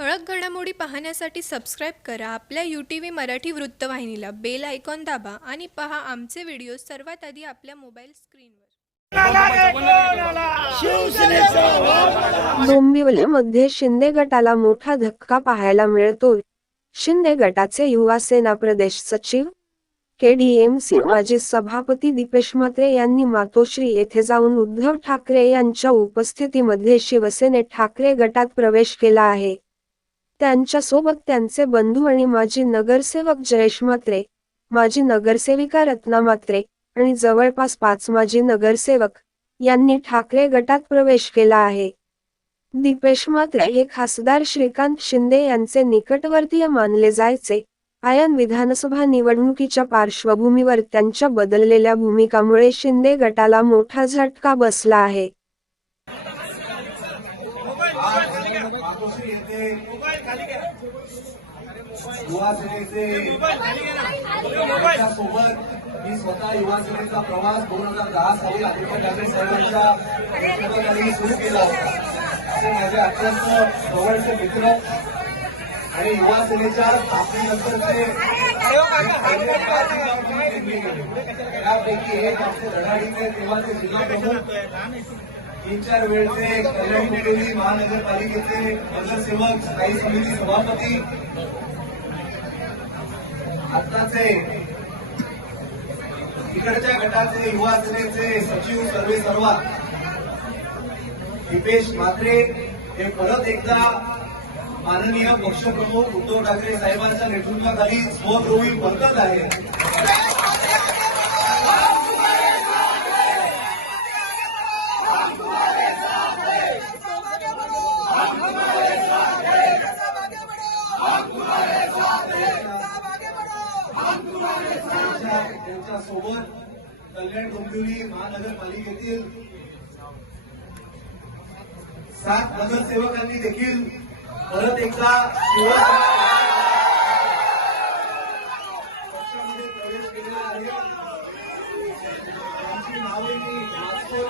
ठळक घडामोडी पाहण्यासाठी सबस्क्राईब करा. आपल्या यू टी व्ही मराठी वृत्तवाहिनीला बेल आयकॉन दाबा आणि पहा आमचे व्हिडिओ सर्वात आधी आपल्या मोबाईल स्क्रीनवर डोंबिवलीमध्ये शिंदे गटाला मोठा धक्का पाहायला मिळतोय. शिंदे गटाचे युवा सेना प्रदेश सचिव केडीएमसी माजी सभापती दीपेश म्हात्रे यांनी मातोश्री येथे जाऊन उद्धव ठाकरे यांच्या उपस्थितीमध्ये शिवसेने ठाकरे गटात प्रवेश केला आहे. त्यांच्यासोबत त्यांचे बंधू आणि माजी नगरसेवक जयेश म्हात्रे माजी नगरसेविका रत्ना म्हात्रे आणि जवळपास पाच माजी नगरसेवक यांनी ठाकरे गटात प्रवेश केला आहे. दीपेश मात्रे हे खासदार श्रीकांत शिंदे यांचे निकटवर्तीय मानले जायचे. आयन विधानसभा निवडणुकीच्या पार्श्वभूमीवर त्यांच्या बदललेल्या भूमिकामुळे शिंदे गटाला मोठा झटका बसला आहे मातोश्री येथे युवा सेनेचे सोबत मी स्वतः युवा सेनेचा प्रवास दोन हजार दहा साली आदित्य ठाकरे साहेबांच्या नेतृत्वाखाली सुरू केला. होता माझे अत्यंत जवळचे मित्र आणि युवा सेनेच्या स्थापनेनंतरचे पहिले त्यापैकी एक आमचे लढाईचे तेव्हाचे जिल्हा प्रमुख तीन चार वेळचे कल्याण मुंबई महानगरपालिकेचे नगरसेवक स्थायी समिती सभापती. आत्ताचे इकडच्या गटाचे युवा सेनेचे सचिव सर्वे सर्वा दिपेश म्हात्रे हे परत एकदा माननीय पक्षप्रमुख उद्धव ठाकरे साहेबांच्या नेतृत्वाखाली स्वगृही बदलत आहेत त्यांच्या त्यांच्यासोबत कल्याण डोंबिवली महानगरपालिकेतील सात नगरसेवकांनी देखील परत एकदा पक्षामध्ये प्रवेश केलेला आहे. त्यांची नावे मी वाचतो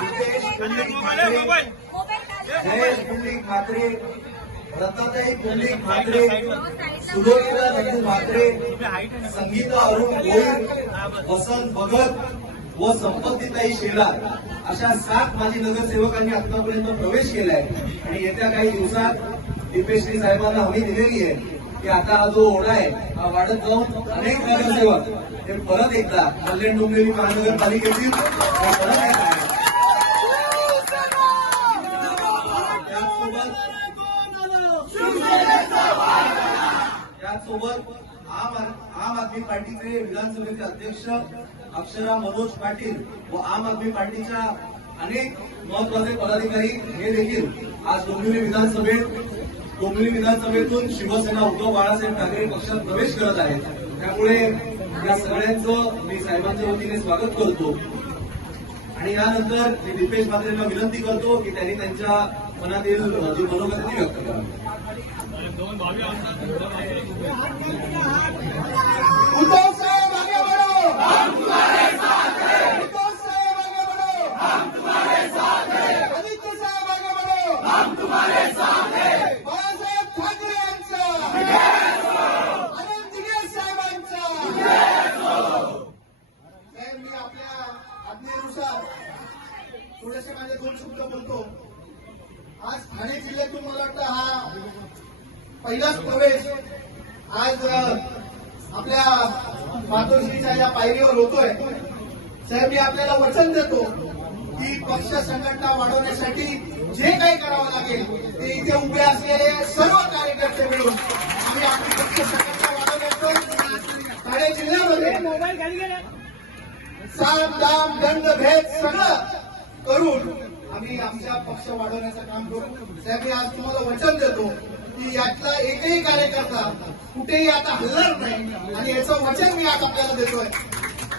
रितेश पुंडलिक म्हात्रे, जयेश पंडित म्हात्रे रत्नाताई पंडित म्हात्रे सुलोचना नंदू म्हात्रे संगीता अरुण गोयल वसंत भगत व संपत्तीताई शेलार अशा सात माजी नगरसेवकांनी आतापर्यंत प्रवेश केलाय. आणि येत्या काही दिवसात दीपेश्री साहेबांना हमी दिलेली आहे. की आता हा जो ओढा आहे हा वाढत जाऊन अनेक नगरसेवक हे परत एकदा कल्याण डोंबिवली महानगरपालिकेतील परत येत आहे त्याचसोबत त्याचसोबत आदमी पार्टीचे विधानसभेचे अध्यक्ष अक्षरा मनोज पाटील व आम आदमी पार्टीच्या अनेक महत्त्वाचे पदाधिकारी हे देखील आज डोंबिवली विधानसभेत डोंबिवली विधानसभेतून शिवसेना उद्धव बाळासाहेब ठाकरे पक्षात प्रवेश करत आहेत. त्यामुळे या सगळ्यांचं मी साहेबांच्या वतीने स्वागत करतो. आणि यानंतर मी दीपेश म्हात्रेंना विनंती करतो की त्यांनी त्यांच्या मनातील जी मनोगती व्यक्त करावी. थोडेसे माझे दोन शब्द बोलतो. आज ठाणे जिल्ह्यातून मला वाटतं हा पहिलाच प्रवेश आज आपल्या मातोश्रीच्या या पायरीवर होतोय. साहेब मी आपल्याला वचन देतो की पक्ष संघटना वाढवण्यासाठी जे काही करावं लागेल ते इथे उभे असलेले सर्व कार्यकर्ते मिळून आम्ही आपली पक्ष संघटना वाढवण्याचं ठाणे जिल्ह्यामध्ये साम दाम दंड भेद सगळं करून आम्ही आमच्या पक्ष वाढवण्याचं काम करू. साहेब मी आज तुम्हाला वचन देतो की यातला एकही कार्यकर्ता कुठेही आता हलणार नाही. आणि याचं वचन मी आज आपल्याला देतोय.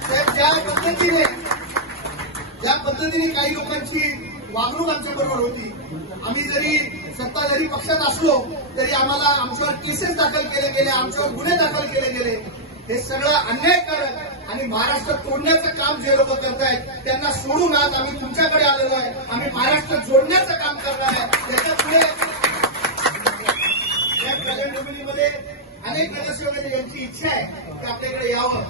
तर ज्या पद्धतीने ज्या पद्धतीने काही लोकांची वागणूक आमच्या बरोबर होती आम्ही जरी सत्ताधारी पक्षात असलो तरी आम्हाला आमच्यावर केसेस दाखल केले गेले आमच्यावर गुन्हे दाखल केले गेले. हे सगळं अन्यायकारक आणि महाराष्ट्र तोडण्याचं काम जे लोक करतायत त्यांना सोडून आज आम्ही तुमच्याकडे आलेलो आहे. आम्ही महाराष्ट्र जोडण्याचं काम करणार आहे. त्याच्या पुढे अनेक नगरसेवक यांची इच्छा आहे की आपल्याकडे यावं.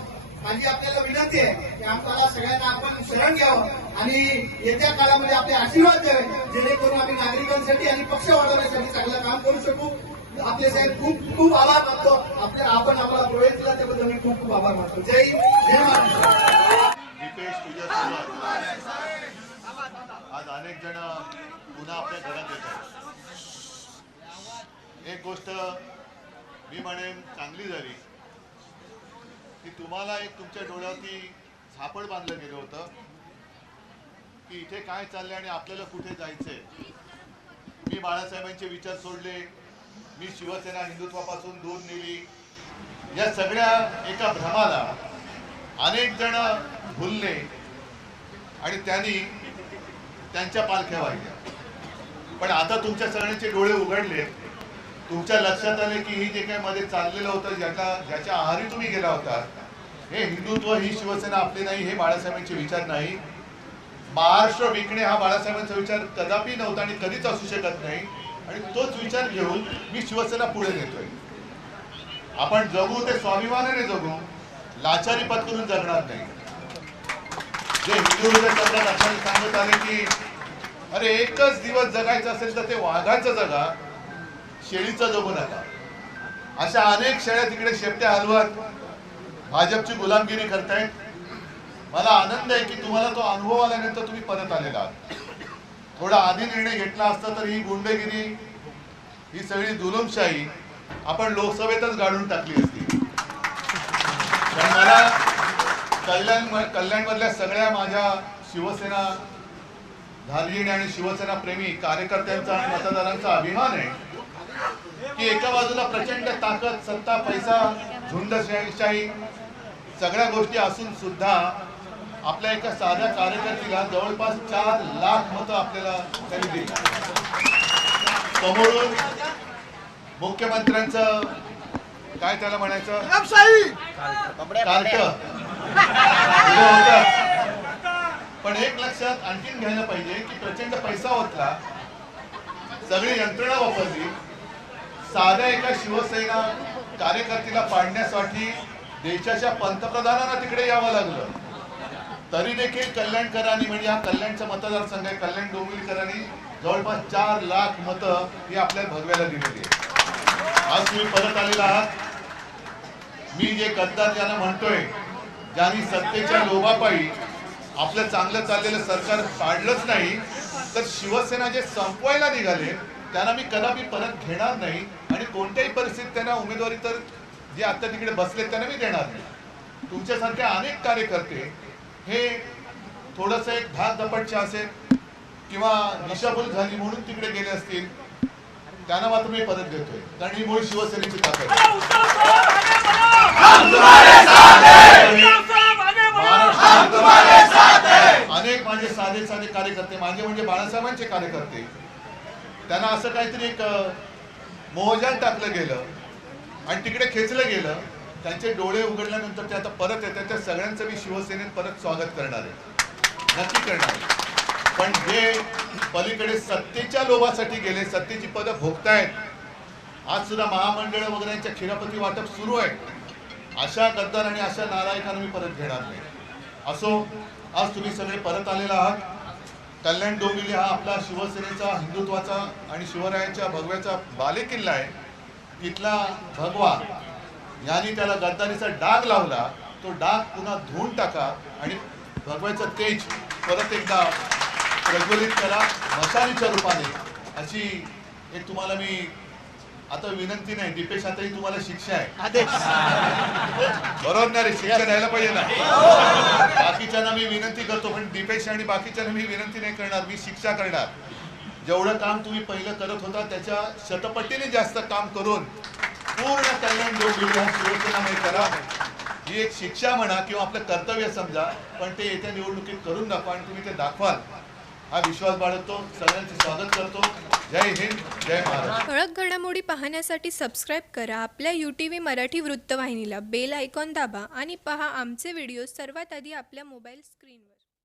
माझी आपल्याला विनंती आहे की आम्हाला सगळ्यांना आपण शरण घ्यावं आणि येत्या काळामध्ये आपले आशीर्वाद द्यावे जेणेकरून आम्ही नागरिकांसाठी आणि पक्ष वाढवण्यासाठी चांगलं काम करू शकू. आपले साहेब खूप खूप आभार मानतो. आपल्या आपण आपला प्रवेश दिला त्याबद्दल मी खूप खूप आभार मानतो. जय जय आज अनेक जण पुन्हा आपल्या घरात येतात. एक गोष्ट मी म्हणेन चांगली झाली. की तुम्हाला एक तुमच्या डोळ्यावरती झापड बांधलं गेलं होतं. की इथे काय चाललंय आणि आपल्याला कुठे जायचंय? मी बाळासाहेबांचे विचार सोडले. मी शिवसेना हिंदुत्वापासून दूर नेली. या सगळ्या एका भ्रमाला अनेक जण भुलले आणि त्यांनी त्यांच्या पालख्या वाहिल्या. पण आता तुमच्या सगळ्यांचे डोळे उघडले तुमच्या लक्षात आले की ही जे काही मध्ये चाललेलं होतं ज्याच्या ज्याच्या आहारी तुम्ही गेला होता? हे हिंदुत्व ही शिवसेना आपली नाही हे बाळासाहेबांचे विचार नाही. महाराष्ट्र विकणे हा बाळासाहेबांचा विचार कदापि नव्हता आणि कधीच असू शकत नाही. आणि तोच विचार घेऊन मी शिवसेना पुढे नेतोय. आपण जगू ते स्वाभिमानाने जगू लाचारी पत्करून जगणार नाही. जे हिंदू सांगत आले की अरे एकच दिवस जगायचं असेल तर ते वाघाचं जगा. शेळीचा जगू नका अशा अनेक शेळ्या तिकडे शेपट्या हलवत भाजपची गुलामगिरी करतायत. मला आनंद आहे की तुम्हाला तो अनुभव आल्यानंतर तुम्ही परत आलेला आहात. थोडा आधी निर्णय घेतला असता तर ही गुंडगिरी ही सगळी दुलमशाही आपण लोकसभेतच गाडून टाकली असती. पण मला कल्याण कल्याण मधल्या सगळ्या माझ्या शिवसेना धार्जिणी आणि शिवसेना प्रेमी कार्यकर्त्यांचा आणि मतदारांचा अभिमान आहे. की एका बाजूला प्रचंड ताकद सत्ता पैसा झुंडशाही सगळ्या गोष्टी असून सुद्धा आपल्या एका साध्या कार्यकर्तीला जवळपास चार लाख मतं आपल्याला त्यांनी दिली. समोरून मुख्यमंत्र्यांचं काय त्याला म्हणायचं. पण एक लक्षात आणखीन घ्यायला पाहिजे की प्रचंड पैसा होतला सगळी यंत्रणा वापरली साध्या एका शिवसेना कार्यकर्तीला पाडण्यासाठी देशाच्या पंतप्रधानांना तिकडे यावं लागलं. तरी देखील कल्याणकरांनी म्हणजे हा कल्याणचा मतदारसंघ आहे कल्याण डोंबिवलीकरांनी जवळपास चार लाख मतं ही आपल्या भगव्याला दिलेली आहे आज तुम्ही परत आलेला आहात. मी जे गद्दार ज्यांना म्हणतोय ज्यांनी सत्तेच्या लोभापायी आपलं चांगलं चाललेलं सरकार पाडलंच नाही तर शिवसेना जे संपवायला निघाले त्यांना मी कदापि परत घेणार नाही आणि कोणत्याही परिस्थितीत त्यांना उमेदवारी तर जे आता तिकडे बसले त्यांना मी देणार नाही. तुमच्यासारखे अनेक कार्यकर्ते हे थोडस एक धाक दपटचे असेल किंवा दिशाभूल झाली म्हणून तिकडे गेले असतील त्यांना मात्र मी परत देतोय. कारण ही मूळ शिवसेनेची ताकद अनेक माझे साधे साधे कार्यकर्ते माझे म्हणजे बाळासाहेबांचे कार्यकर्ते त्यांना असं काहीतरी एक मोहजाल टाकलं गेलं आणि तिकडे खेचलं गेलं. त्यांचे डोळे उघडल्यानंतर ते आता परत येतात. त्या सगळ्यांचं मी शिवसेनेत परत स्वागत करणार आहे. नक्की करणार आहे. पण हे पलीकडे सत्तेच्या लोभासाठी गेले. सत्तेची पदं भोगतायत. आज सुद्धा महामंडळ वगैरे यांच्या खिरापती वाटप सुरू आहे. अशा गद्दार आणि अशा नालायकांना मी परत घेणार नाही. असो आज तुम्ही सगळे परत आलेला आहात. कल्याण डोंबिवली हा आपला शिवसेनेचा हिंदुत्वाचा आणि शिवरायांच्या भगव्याचा बालेकिल्ला आहे. तिथला भगवा यांनी त्याला गद्दारीचा डाग लावला. तो डाग पुन्हा धुवून टाका आणि भगव्याचं तेज परत एकदा प्रज्वलित करा मशालीच्या रूपाने. अशी एक तुम्हाला मी आता विनंती नाही दीपेश आता ही तुम्हाला शिक्षा आहे. बरोबर ना रे शिक्षा द्यायला पाहिजे ना. बाकीच्यांना मी विनंती करतो पण दीपेश आणि बाकीच्यांना मी विनंती नाही करणार मी शिक्षा करणार. जेवढं काम तुम्ही पहिलं करत होता त्याच्या शतपटीने जास्त काम करून पूर्ण कल्याण हा शिवसेनामय करा. ही एक शिक्षा म्हणा किंवा आपलं कर्तव्य समजा पण ते येत्या निवडणुकीत करून दाखवा आणि तुम्ही ते दाखवाल. हा विश्वास बाळगतो सगळ्यांचे स्वागत करतो. जय हिंद जय महाराष्ट्र ठळक घडामोडी पाहण्यासाठी सबस्क्राईब करा. आपल्या यू टी व्ही मराठी वृत्तवाहिनीला बेल आयकॉन दाबा आणि पहा आमचे व्हिडिओ सर्वात आधी आपल्या मोबाईल स्क्रीनवर